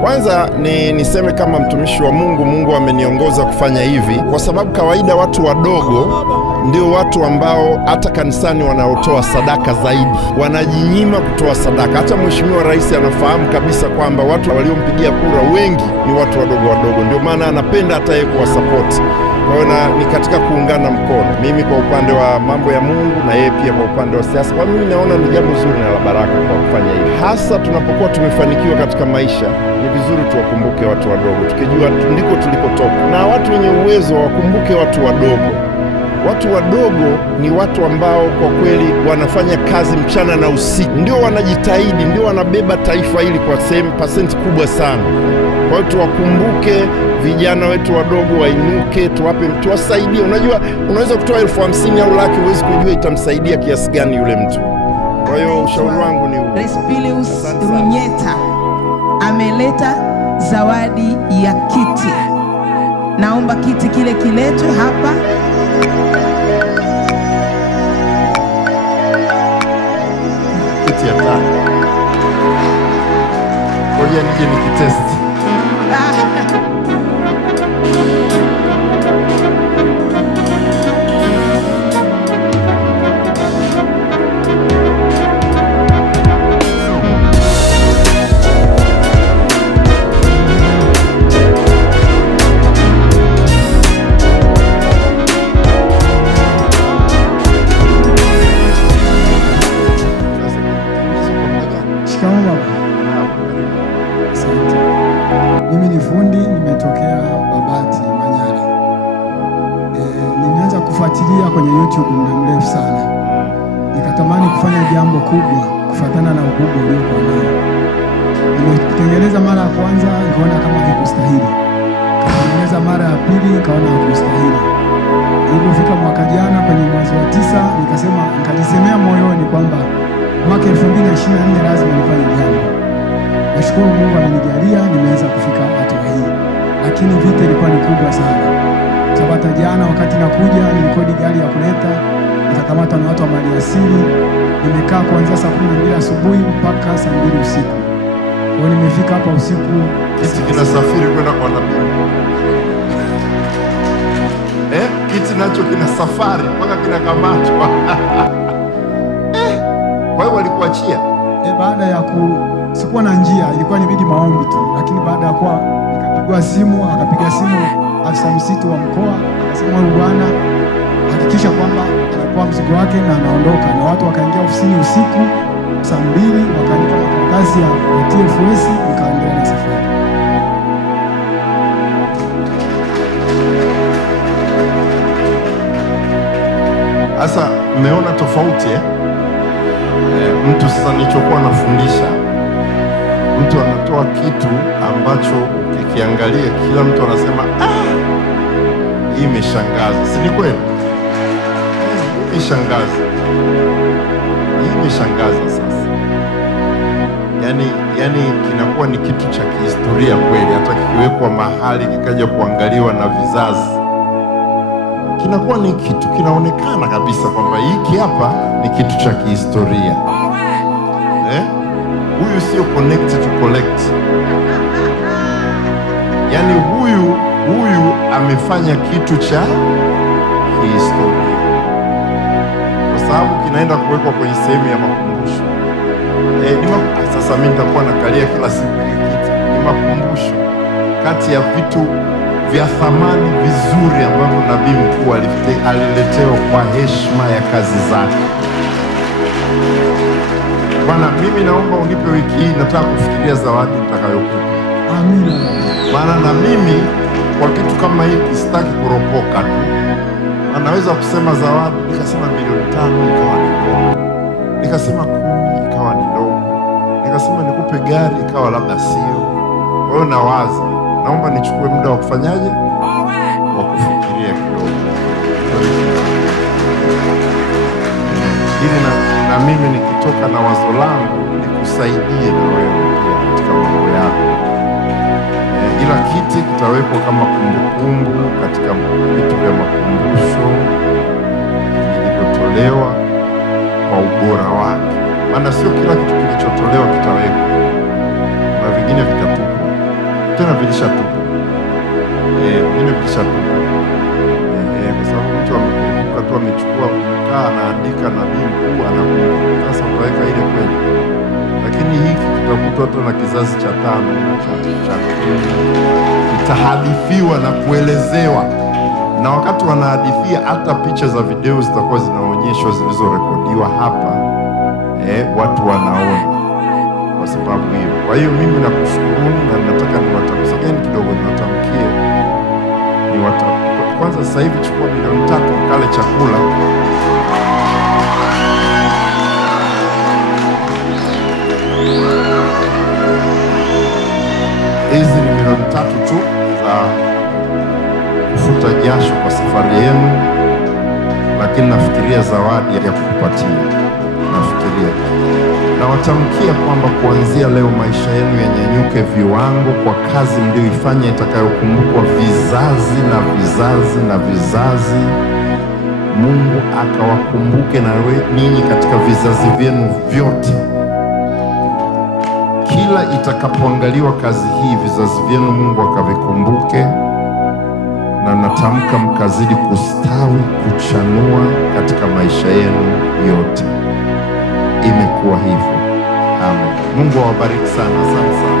Kwanza niseme kama mtumishi wa Mungu, Mungu ameniongoza kufanya hivi kwa sababu kawaida watu wadogo ndio watu ambao hata kanisani wanaotoa sadaka zaidi, wanajinyima kutoa sadaka. Hata Mheshimiwa Rais anafahamu kabisa kwamba watu waliompigia kura wengi ni watu wadogo, ndio maana anapenda hata yeye kuwasapoti. Kwa hiyo ni katika kuungana mkono, mimi kwa upande wa mambo ya Mungu na yeye pia kwa upande wa siasa. Kwa mimi naona ni jambo zuri na la baraka kwa kufanya hivi, hasa tunapokuwa tumefanikiwa katika maisha. Ni vizuri tuwakumbuke watu wadogo, tukijua ndiko tulikotoka, na watu wenye uwezo wakumbuke watu wadogo. Watu wadogo ni watu ambao kwa kweli wanafanya kazi mchana na usiku, ndio wanajitahidi, ndio wanabeba taifa hili kwa pasenti kubwa sana. Kwa hiyo tuwakumbuke vijana wetu wadogo, wainuke, tuwasaidie. Unajua, unaweza kutoa 50,000 au laki, huwezi kujua itamsaidia kiasi gani yule mtu. Kwa hiyo ushauri wangu ni huu. Respilius Runyeta ameleta zawadi ya kiti. Naomba kiti kile kiletwe hapa. Kiti ya tano. Ngoja nije nikitesti. Mimi ni fundi, nimetokea Babati, Manyara. Nimeanza kufuatilia kwenye YouTube muda mrefu sana. Nikatamani kufanya jambo kubwa kufuatana na ukubwa uliokuwa nao. Nimetengeneza mara ya kwanza, nikaona kama hakustahili. Nikatengeneza mara ya pili, nikaona hakustahili. Ilipofika mwaka jana kwenye mwezi wa 9, nikajisemea moyoni kwamba mwaka 2024 lazima nifanye jambo. Nashukuru Mungu amenijalia nimeweza kufika hatua hii. Lakini vita ilikuwa ni kubwa sana. Sababu hata jana wakati nakuja nilikodi gari ya kuleta, nikakamata na watu wa maliasili. Nimekaa kuanzia saa 12 asubuhi mpaka saa 2 usiku. Kwa hiyo nimefika hapa usiku. Kiti kinasafiri kwenda kwa nabii. Kiti nacho kina safari mpaka kinakamatwa. Kwa hiyo walikuachia? Baada ya sikuwa na njia, ilikuwa nibidi maombi tu, lakini baada ya kuwa nikapigwa simu, akapiga simu afisa msitu wa mkoa, akasema bwana hakikisha kwamba anapoa mzigo wake na anaondoka, na watu wakaingia ofisini usiku saa 2 wakaandika makaratasi ya TFS, nikaendelea na safari. Sasa mmeona tofauti mtu sasa nilichokuwa nafundisha, mtu anatoa kitu ambacho ukikiangalia kila mtu anasema hii imeshangaza. Si ni kweli? Imeshangaza. Hii imeshangaza sasa. Yaani kinakuwa ni kitu cha kihistoria kweli, hata kikiwekwa mahali kikaja kuangaliwa na vizazi. Kinakuwa ni kitu kinaonekana kabisa kwamba hiki hapa ni kitu cha kihistoria. Huyu sio connect to collect. Yaani huyu amefanya kitu cha kihistoria. Kwa sababu kinaenda kuwekwa kwenye sehemu ya makumbusho. Sasa mimi nitakuwa nakalia kila siku hiki kitu. Ni makumbusho kati ya vitu vya thamani vizuri ambavyo nabii mkuu aliletewa kwa heshima ya kazi zake. Bwana, mimi naomba unipe wiki hii, nataka kufikiria zawadi nitakayokupa. Amina. Maana na mimi kwa kitu kama hiki sitaki kuropoka tu. Anaweza kusema zawadi, nikasema milioni 5 ikawa ni ndogo. Nikasema 10 ikawa ni ndogo. Nikasema nikupe gari ikawa labda sio. Kwa hiyo nawaza, naomba nichukue muda wa kufanyaje? Wa kufikiria kidogo. Ili na mimi nikitoka na wazo langu nikusaidie na wewe pia katika mambo yako. Ila kiti kitawekwa kama kumbukumbu katika vitu vya makumbusho vilivyotolewa kwa ubora wake. Maana sio kila kitu kilichotolewa kitawekwa. Na vingine vitatupwa. tena vilishatupwa. Vingine vilishatupwa. Kwa sababu mtu amekumbuka tu amechukua mkaa anaandika nabii mkuu anakumbuka. Sasa utaweka ile kweli. Lakini hiki kitakutwa hata na kizazi cha 5 cha kitahadithiwa na kuelezewa. Na wakati wanahadithia hata picha za video zitakuwa zinaonyeshwa zilizorekodiwa hapa. Watu wanaona kwa sababu hiyo. Kwa hiyo mimi nakushukuruni na nataka niwatamkie kidogo, niwatamkie. Kwanza sasa hivi chukua milioni 3 mkale chakula. Hizi ni milioni 3 tu za kufuta jasho kwa safari yenu, lakini nafikiria zawadi ya kukupatia. Nafikiria na watamkia kwamba kuanzia leo maisha yenu yanyanyuke viwango kwa kazi mlioifanya itakayokumbukwa vizazi na vizazi na vizazi. Mungu akawakumbuke na ninyi katika vizazi vyenu vyote. Kila itakapoangaliwa kazi hii vizazi vyenu, Mungu akavikumbuke, na natamka mkazidi kustawi, kuchanua katika maisha yenu yote. Imekuwa hivyo. Amen. Mungu awabariki sana. Asante sana.